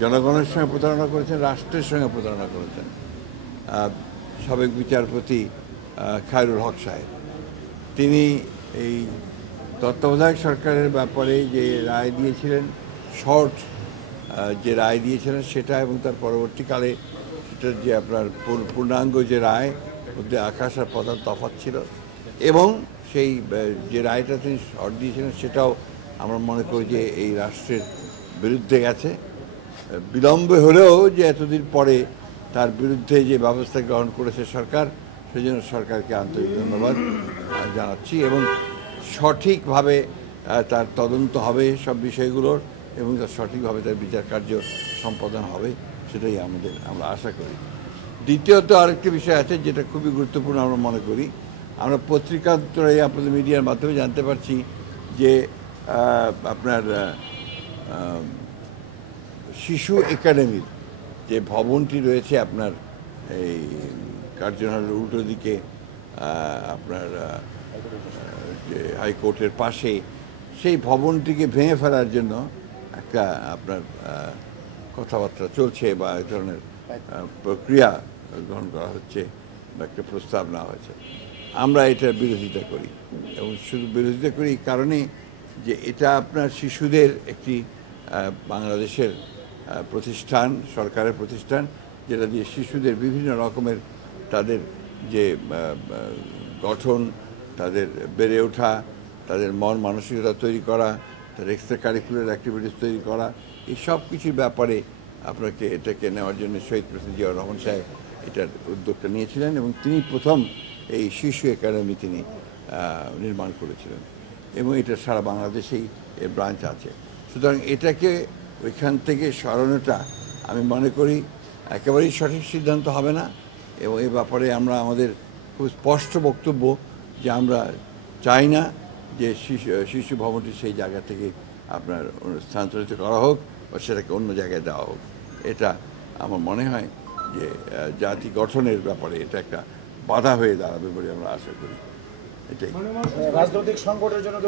জনগণের সঙ্গে প্রতারণা করেছেন, রাষ্ট্রের সঙ্গে প্রতারণা করেছেন। সাবেক বিচারপতি খায়রুল হক সাহেব তিনি এই তত্ত্বাবধায়ক সরকারের ব্যাপারে যে রায় দিয়েছিলেন, শর্ট যে রায় দিয়েছিলেন সেটা এবং তার পরবর্তীকালে সেটার যে আপনার পূর্ণাঙ্গ যে রায় মধ্যে আকাশ আর পাতাল তফাৎ ছিল, এবং সেই যে রায়টা তিনি শর্ট দিয়েছিলেন সেটাও আমরা মনে করি যে এই রাষ্ট্রের বিরুদ্ধে গেছে। বিলম্বে হলেও যে এতদিন পরে তার বিরুদ্ধে যে ব্যবস্থা গ্রহণ করেছে সরকার, সেজন্য সরকারকে আন্তরিক ধন্যবাদ জানাচ্ছি। এবং সঠিকভাবে তার তদন্ত হবে সব বিষয়গুলোর, এবং তার সঠিকভাবে তার বিচার কার্য সম্পাদন হবে, সেটাই আমরা আশা করি। দ্বিতীয়ত আরেকটি বিষয় আছে যেটা খুবই গুরুত্বপূর্ণ আমরা মনে করি। আমরা পত্রিকান্তরে আপনাদের মিডিয়ার মাধ্যমে জানতে পারছি যে আপনার শিশু একাডেমির যে ভবনটি রয়েছে আপনার এই কার্জন হলের উল্টো দিকে, আপনার যে হাইকোর্টের পাশে, সেই ভবনটিকে ভেঙে ফেলার জন্য একটা আপনার কথাবার্তা চলছে বা এই ধরনের প্রক্রিয়া গ্রহণ করা হচ্ছে বা একটা প্রস্তাব নেওয়া হয়েছে। আমরা এটার বিরোধিতা করি, এবং শুধু বিরোধিতা করি এই কারণে যে এটা আপনার শিশুদের একটি বাংলাদেশের প্রতিষ্ঠান, সরকারের প্রতিষ্ঠান, যেটা দিয়ে শিশুদের বিভিন্ন রকমের তাদের যে গঠন, তাদের বেড়ে ওঠা, তাদের মন মানসিকতা তৈরি করা, তাদের এক্সট্রা কারিকুলার অ্যাক্টিভিটিস তৈরি করা, এই সব কিছুর ব্যাপারে আপনাকে এটাকে নেওয়ার জন্য শহীদ প্রেসিডেন্ট জিয়াউর রহমান সাহেব এটার উদ্যোগটা নিয়েছিলেন, এবং তিনি প্রথম এই শিশু একাডেমি তিনি নির্মাণ করেছিলেন, এবং এটা সারা বাংলাদেশেই এর ব্রাঞ্চ আছে। সুতরাং এটাকে ওইখান থেকে সরানোটা আমি মনে করি একেবারেই সঠিক সিদ্ধান্ত হবে না, এবং এই ব্যাপারে আমরা আমাদের খুব স্পষ্ট বক্তব্য যে আমরা চাই না যে শিশু ভবনটি সেই জায়গা থেকে আপনার স্থানান্তরিত করা হোক বা সেটাকে অন্য জায়গায় দেওয়া হোক। এটা আমার মনে হয় যে জাতি গঠনের ব্যাপারে এটা একটা বাধা হয়ে দাঁড়াবে বলে আমরা আশা করি। এটাই রাজনৈতিক সংকটের জন্য